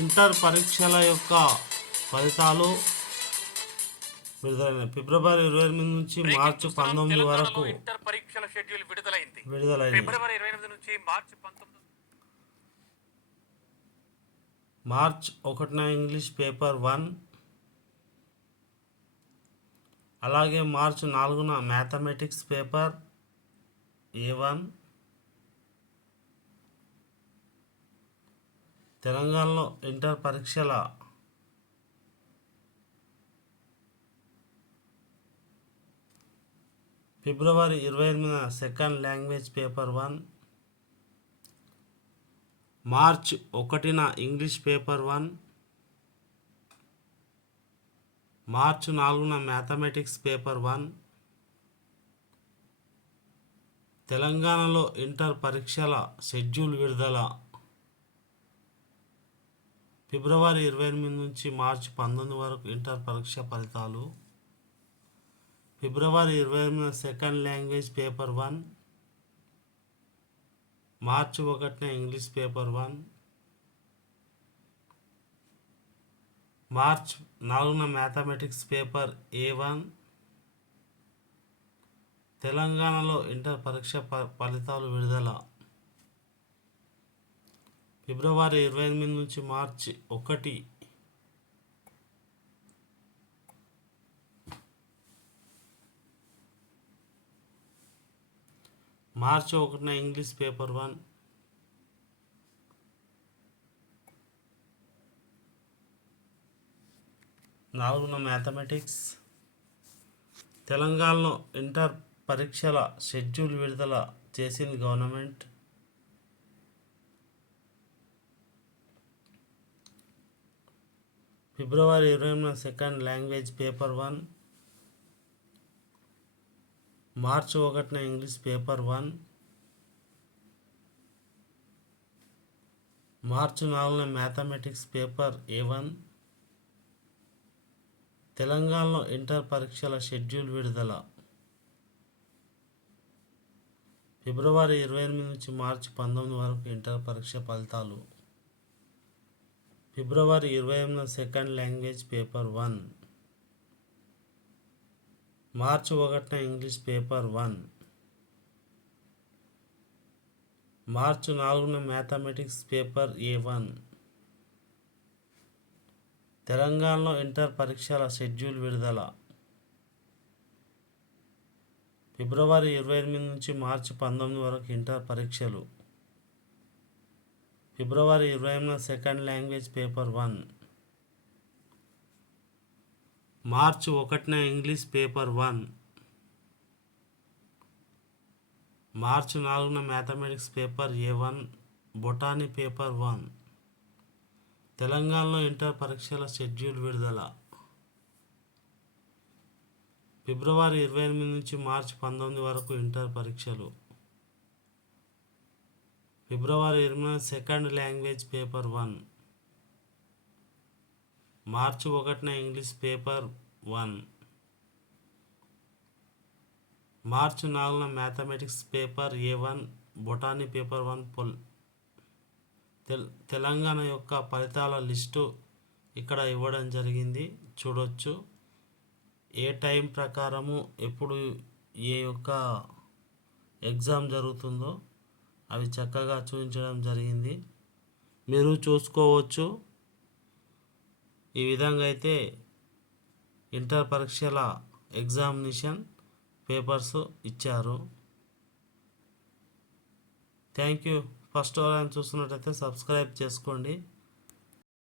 Inter పరీక్షల యొక్క ఫలితాలు విడుదలైన ఫిబ్రవరి 28 నుంచి మార్చి 19 వరకు ఇంటర్ పరీక్షల షెడ్యూల్ విడుదలైంది. ఫిబ్రవరి 28 నుంచి మార్చి 19. మార్చ్ 1న ఇంగ్లీష్ పేపర్ 1, అలాగే మార్చి 4న మ్యాథమెటిక్స్ పేపర్ A1. తెలంగాణలో ఇంటర్ పరీక్షల ఫిబ్రవరి 28న సెకండ్ లాంగ్వేజ్ పేపర్ 1, మార్చ్ 1న ఇంగ్లీష్ పేపర్ 1, మార్చి 4న మ్యాథమెటిక్స్ పేపర్ 1. తెలంగాణలో ఇంటర్ పరీక్షల షెడ్యూల్ విడుదల ఫిబ్రవరి 28 నుంచి మార్చి 19 వరకు ఇంటర్ పరీక్ష ఫలితాలు. ఫిబ్రవరి 28న సెకండ్ లాంగ్వేజ్ పేపర్ 1, మార్చి 1న ఇంగ్లీష్ పేపర్ 1, మార్చ్ 4న మ్యాథమెటిక్స్ పేపర్ A1. తెలంగాణలో ఇంటర్ పరీక్ష ఫలితాలు విడుదల ఫిబ్రవరి 28 నుంచి మార్చి 1, మార్చి 1న ఇంగ్లీష్ పేపర్ 1, నాలుగున మ్యాథమెటిక్స్. తెలంగాణలో ఇంటర్ పరీక్షల షెడ్యూల్ విడుదల చేసింది గవర్నమెంట్. ఫిబ్రవరి 20న సెకండ్ లాంగ్వేజ్ పేపర్ 1, మార్చి 1న ఇంగ్లీష్ పేపర్ 1, మార్చి 4న మ్యాథమెటిక్స్ పేపర్ A1. తెలంగాణలో ఇంటర్ పరీక్షల షెడ్యూల్ విడుదల ఫిబ్రవరి 28 నుంచి మార్చి 19 వరకు ఇంటర్ పరీక్ష ఫలితాలు. ఫిబ్రవరి 28న సెకండ్ లాంగ్వేజ్ పేపర్ 1, మార్చి 1న ఇంగ్లీష్ పేపర్ 1, మార్చి 4న మ్యాథమెటిక్స్ పేపర్ A1. తెలంగాణలో ఇంటర్ పరీక్షల షెడ్యూల్ విడుదల ఫిబ్రవరి 28 నుంచి మార్చి 19 వరకు ఇంటర్ పరీక్షలు. ఫిబ్రవరి 20న సెకండ్ లాంగ్వేజ్ పేపర్ 1, మార్చి 1న ఇంగ్లీష్ పేపర్ 1, మార్చి 4న mathematics paper A1, botany paper 1. తెలంగాణలో ఇంటర్ పరీక్షల షెడ్యూల్ విడుదల ఫిబ్రవరి 28 నుంచి మార్చి 19 వరకు ఇంటర్ పరీక్షలు. ఫిబ్రవరి 20న సెకండ్ లాంగ్వేజ్ పేపర్ 1, మార్చి 1న ఇంగ్లీష్ పేపర్ 1, మార్చి 4న mathematics paper A1, botany paper 1. తెలంగాణ యొక్క ఫలితాల లిస్టు ఇక్కడ ఇవ్వడం జరిగింది, చూడొచ్చు. ఏ టైం ప్రకారము ఎప్పుడు ఏ యొక్క ఎగ్జామ్ జరుగుతుందో అవి చక్కగా చూపించడం జరిగింది, మీరు చూసుకోవచ్చు. ఈ విధంగా అయితే ఇంటర్ పరీక్షల ఎగ్జామినేషన్ పేపర్స్ ఇచ్చారు. Thank you. ఫస్ట్ టైం చూస్తున్నట్టయితే సబ్స్క్రైబ్ చేసుకోండి.